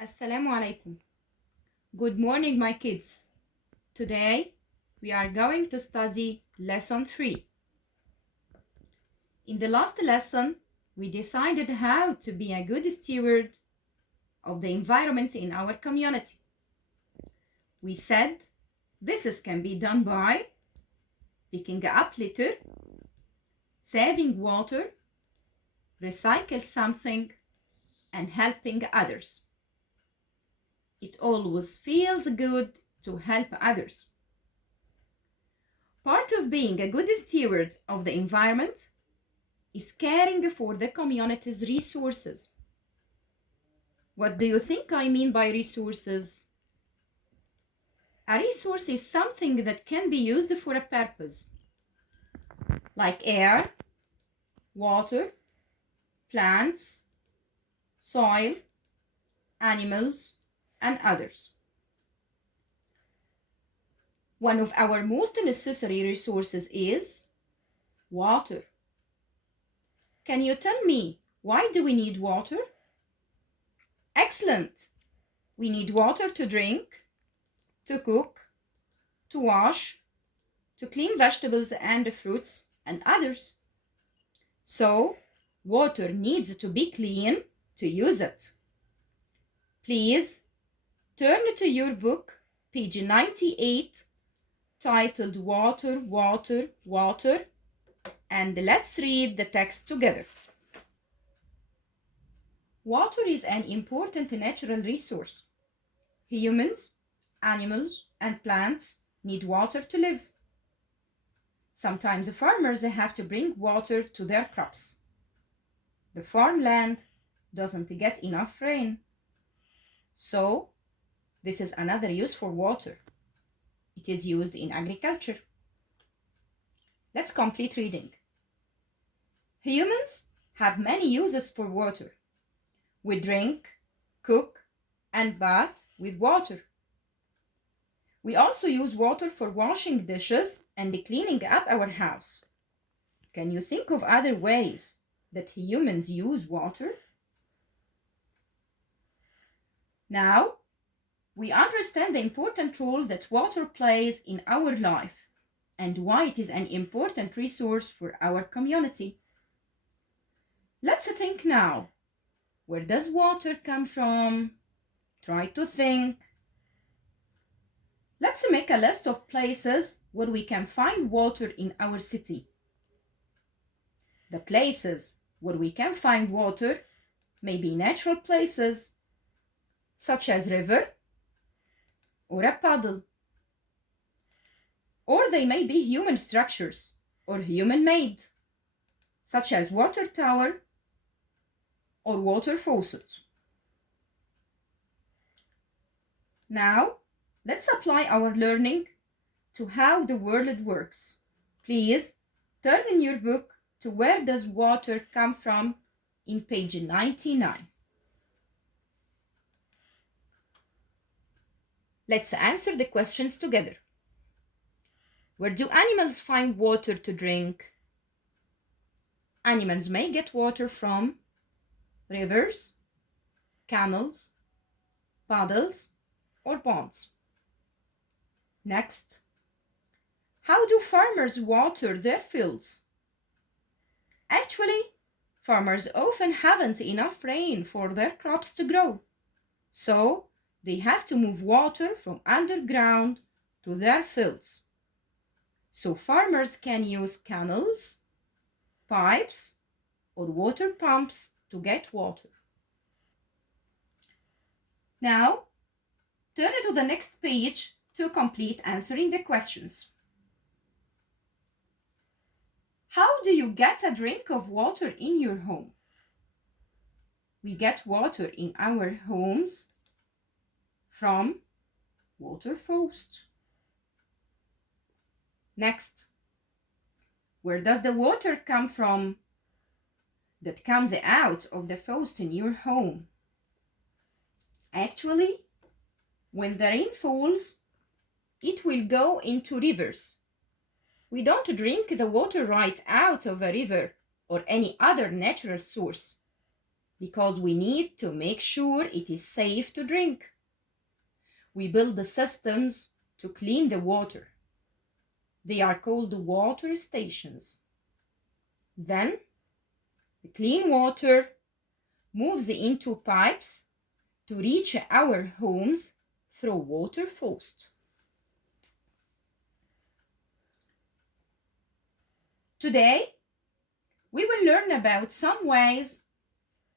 Assalamu alaikum. Good morning, my kids. Today we are going to study lesson 3. In the last lesson, we decided how to be a good steward of the environment in our community. We said this can be done by picking up litter, saving water, recycle something, and helping others. It always feels good to help others. Part of being a good steward of the environment is caring for the community's resources. What do you think I mean by resources? A resource is something that can be used for a purpose, like air, water, plants, soil, animals, and others. One of our most necessary resources is water. Can you tell me why do we need water? Excellent! We need water to drink, to cook, to wash, to clean vegetables and fruits and others. So, water needs to be clean to use it. Please turn to your book, page 98, titled Water, Water, Water, and let's read the text together. Water is an important natural resource. Humans, animals, and plants need water to live. Sometimes farmers have to bring water to their crops. The farmland doesn't get enough rain. So, this is another use for water. It is used in agriculture. Let's complete reading. Humans have many uses for water. We drink, cook, and bath with water. We also use water for washing dishes and cleaning up our house. Can you think of other ways that humans use water? Now, we understand the important role that water plays in our life and why it is an important resource for our community. Let's think now. Where does water come from? Try to think. Let's make a list of places where we can find water in our city. The places where we can find water may be natural places, such as river or a puddle. Or they may be human structures or human-made, such as water tower or water faucet. Now, let's apply our learning to how the world works. Please turn in your book to Where Does Water Come From in page 99. Let's answer the questions together. Where do animals find water to drink? Animals may get water from rivers, canals, puddles, or ponds. Next, how do farmers water their fields? Actually, farmers often haven't enough rain for their crops to grow, so they have to move water from underground to their fields. So farmers can use canals, pipes, or water pumps to get water. Now, turn to the next page to complete answering the questions. How do you get a drink of water in your home? We get water in our homes from water faucet. Next, where does the water come from that comes out of the faucet in your home? Actually, when the rain falls, it will go into rivers. We don't drink the water right out of a river or any other natural source. because we need to make sure it is safe to drink. We build the systems to clean the water. They are called water stations. Then the clean water moves into pipes to reach our homes through water faucets. Today, we will learn about some ways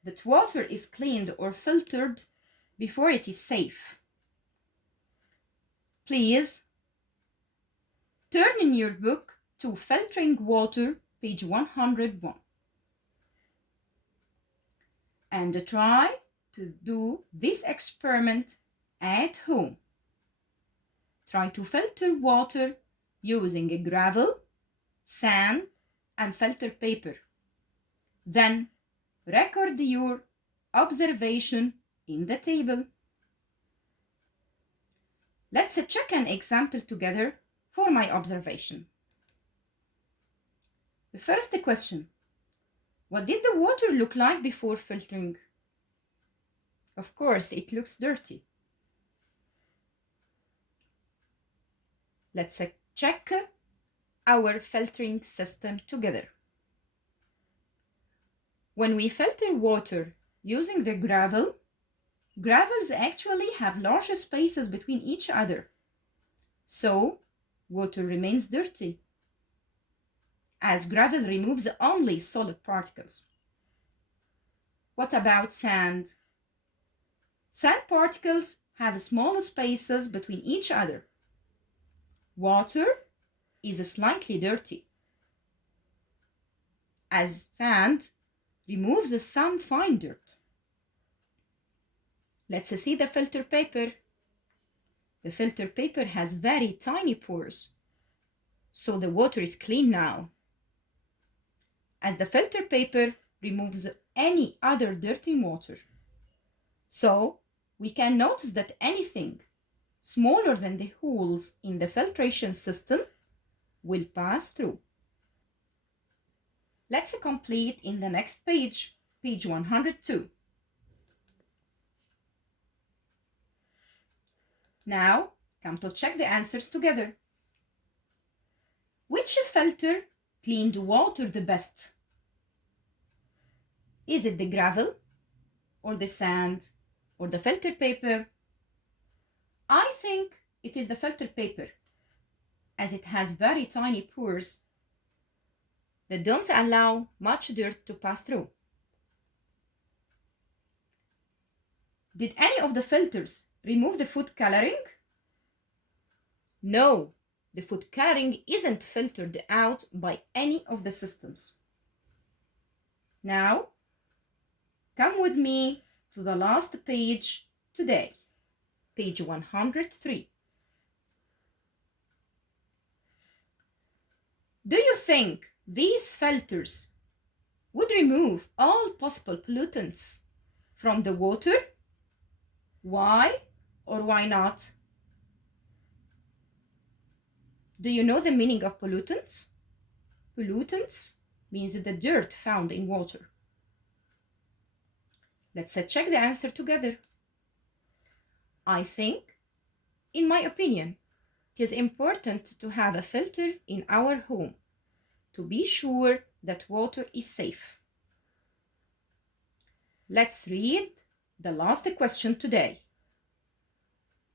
that water is cleaned or filtered before it is safe. Please turn in your book to Filtering Water, page 101, and try to do this experiment at home. Try to filter water using gravel, sand, and filter paper. Then record your observation in the table. Let's check an example together for my observation. The first question: what did the water look like before filtering? Of course, it looks dirty. Let's check our filtering system together. When we filter water using the gravels actually have large spaces between each other, so water remains dirty, as gravel removes only solid particles. What about sand? Sand particles have small spaces between each other. Water is slightly dirty, as sand removes some fine dirt. Let's see the filter paper. The filter paper has very tiny pores, so the water is clean now, as the filter paper removes any other dirty water. So we can notice that anything smaller than the holes in the filtration system will pass through. Let's complete in the next page, page 102. Now, come to check the answers together. Which filter cleaned water the best? Is it the gravel, or the sand, or the filter paper? I think it is the filter paper, as it has very tiny pores that don't allow much dirt to pass through. Did any of the filters remove the food coloring? No, the food coloring isn't filtered out by any of the systems. Now, come with me to the last page today, page 103. Do you think these filters would remove all possible pollutants from the water? Why or why not? Do you know the meaning of pollutants? Pollutants means the dirt found in water. Let's check the answer together. I think, in my opinion, it is important to have a filter in our home to be sure that water is safe. Let's read the last question today.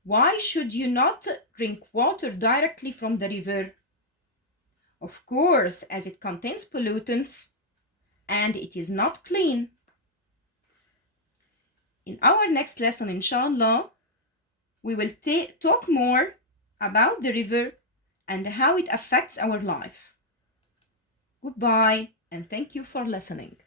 Why should you not drink water directly from the river? Of course, as it contains pollutants and it is not clean. In our next lesson, inshallah, we will talk more about the river and how it affects our life. Goodbye, and thank you for listening.